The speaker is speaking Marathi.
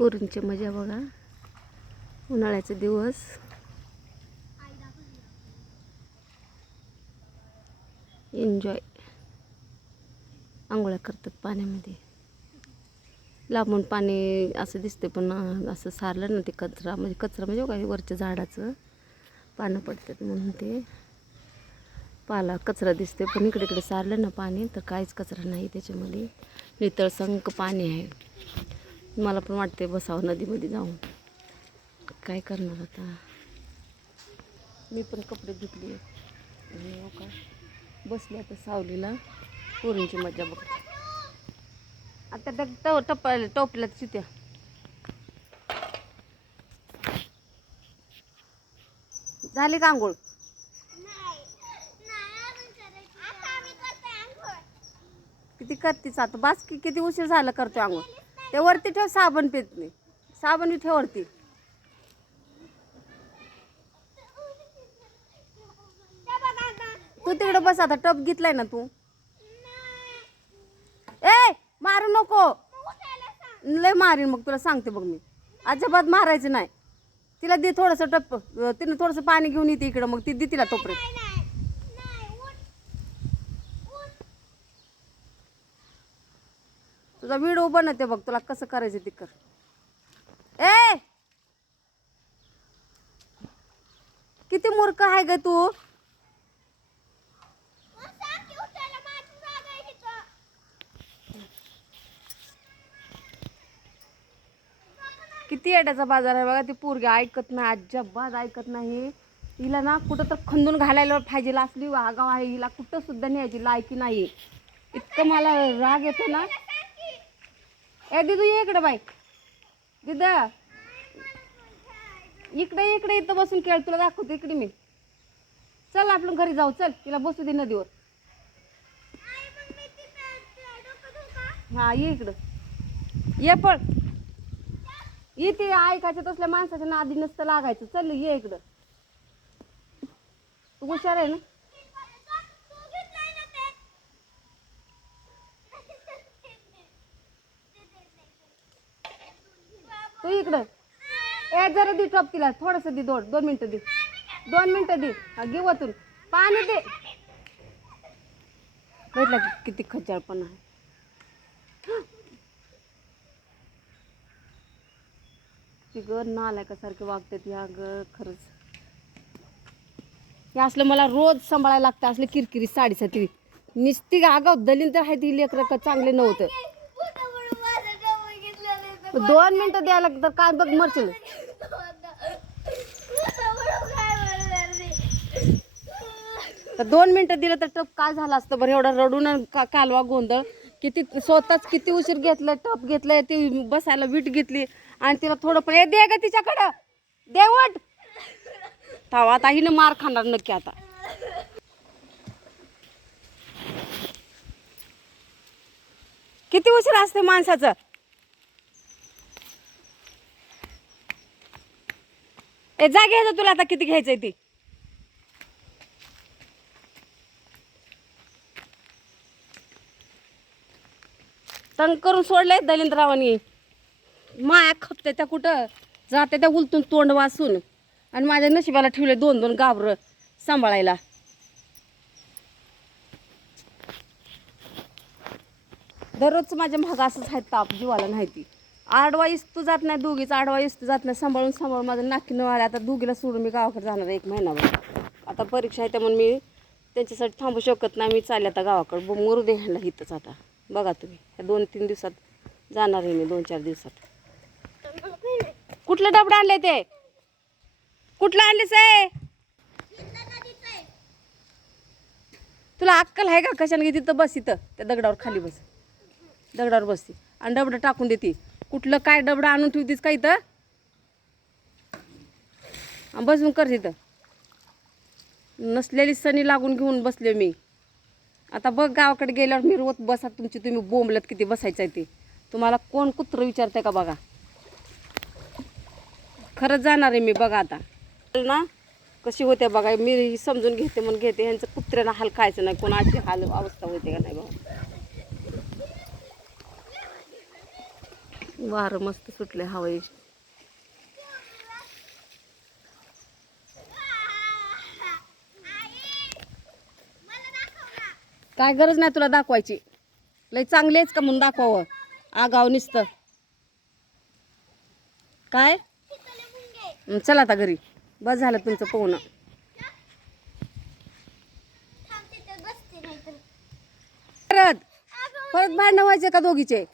पोरींची मजा बघा. उन्हाळ्याचे दिवस. एन्जॉय. आंघोळ्या करतात पाण्यामध्ये. लांबून पाणी असं दिसते पण असं सारलं ना ते कचरा म्हणजे काय वरच्या झाडाचं पानं पडतात म्हणून ते पाला कचरा दिसते. पण इकडे इकडे सारलं ना पाणी तर काहीच कचरा नाही त्याच्यामध्ये. नितळसंक पाणी आहे. मला पण वाटते बसावं नदीमध्ये जाऊन. काय करणार आता. मी पण कपडे धुतले आणि का बसले आता सावलीला. पोरींची मजा बघ. आता टोपल्यात चित्या झाली का आंघोळ? किती करतीच आता बास की. किती उशीर झाला करतोय आंघोळ. ते वरती ठेव. साबण पित नाही. साबण ठेव वरती. तू तिकडे बस आता. टप घेतलाय ना तू. ए मारू नको. लय मारीन मग तुला सांगते बघ मी. अजिबात मारायचं नाही. तिला दे थोडंसं टप. तिने थोडंसं पाणी घेऊन येते इकडं मग ती दे तिला तोपर्यंत. तुझा व्हिडिओ बनवते बघ. तुला कसं करायचं ते कर. ए किती मूर्ख आहे ग तू. किती येड्याचा बाजार आहे बघा. ती पोरगी ऐकत नाही. अजिबात ऐकत नाही. हिला ना कुठं तर खंदून घालायला पाहिजे. असली आगाव आहे. हिला कुठं सुद्धा न्यायची लायकी नाही. इतकं मला राग येतो ना. ए दिदू ये इकडे बाई. दिद इकडे इकडे इथं बसून खेळ. तुला दाखवते इकडे मी. चल आपण घरी जाऊ. चल तिला बसू दे नदीवर. हा ये इकडं. ये पळ. इथे ऐकायचं तसल्या माणसाच्या नादी नसतं लागायचं. चल ये इकडं. तू हुशार आहे ना. तू इकडं. ए जरा दे टप तिला. थोडंसं दे. 2 मिनिटं दे. 2 मिनिटं दे. घे वतून पाणी दे. बघितलं किती खच्चरपणा आहे. ती ग नालायकासारखे वागतात ह्या ग. खरंच हे असलं मला रोज सांभाळायला लागतं. असले किरकिरी साडीसाठी निस्ती आगाव दलीन तर आहे. ती लेकरं चांगले नव्हतं. 2 मिनिटं द्यायला तर काय बघ मरशील. तर 2 मिनिटं दिलं तर टप काय झालं असतं बरं. एवढा रडून कालवा गोंधळ. किती स्वतःच किती उशीर घेतलं. टप घेतलंय. ती बसायला वीट घेतली आणि तिला थोडं पण दे ग तिच्याकडं. देवट थांबा. आता हिनं मार खाणार नक्की आता. किती उशीर असते माणसाचं. ए जा घ्यायचं तुला आता किती घ्यायचंय ती. तंग करून सोडलंय दलिंद्रावानी. माया खपते त्या कुठं जाते त्या उलटून तोंड वासून. आणि माझ्या नशिबाला ठेवले 2 गाबरं सांभाळायला. दररोज माझ्या महाग असंच आहे. ताप जीवाला नाही. ती आडवा इस्तू जात नाही. दोघीच आडवा इस्तू जात नाही. सांभाळून माझं नाकी न आले. आता दोघीला सोडून मी गावाकडे जाणार 1 महिनाभर. आता परीक्षा आहे त्यामुळे मी त्यांच्यासाठी थांबू शकत नाही. मी चालले आता गावाकडे. मरू दे ह्याला इथंच आता. बघा तुम्ही ह्या 2-3 दिवसात जाणार आहे मी. 2-4 दिवसात. कुठलं डबडं आणलंय ते. कुठलं आणलीस आहे. तुला अक्कल आहे का. कशाने घे तिथं बस. इथं त्या दगडावर खाली बस. दगडावर बसती आणि डबडं टाकून देते. कुठलं काय डबडं आणून ठेवतीस का इथं. बसून कर तिथं. नसलेली सणी लागून घेऊन बसले मी. आता बघ गावाकडे गेल्यावर मी रोज बसा. तुम्ही बोंबलत किती बसायचं आहे ते. तुम्हाला कोण कुत्रं विचारतंय का बघा. खरंच जाणार आहे मी बघा आता ना. कशी होते बघा. मी समजून घेते म्हणून घेते. ह्यांचं कुत्र्याला हाल खायचं नाही. कोणाची हाल अवस्था होते का नाही बघा. वारं मस्त सुटले हवा. काय गरज नाही तुला दाखवायची. लय चांगलेच का म्हणून दाखवावं. आगाव निसतं काय. चला आता घरी, बस झालं तुमचं पोहणं. परत परत भांडण व्हायचे का दोघीचे.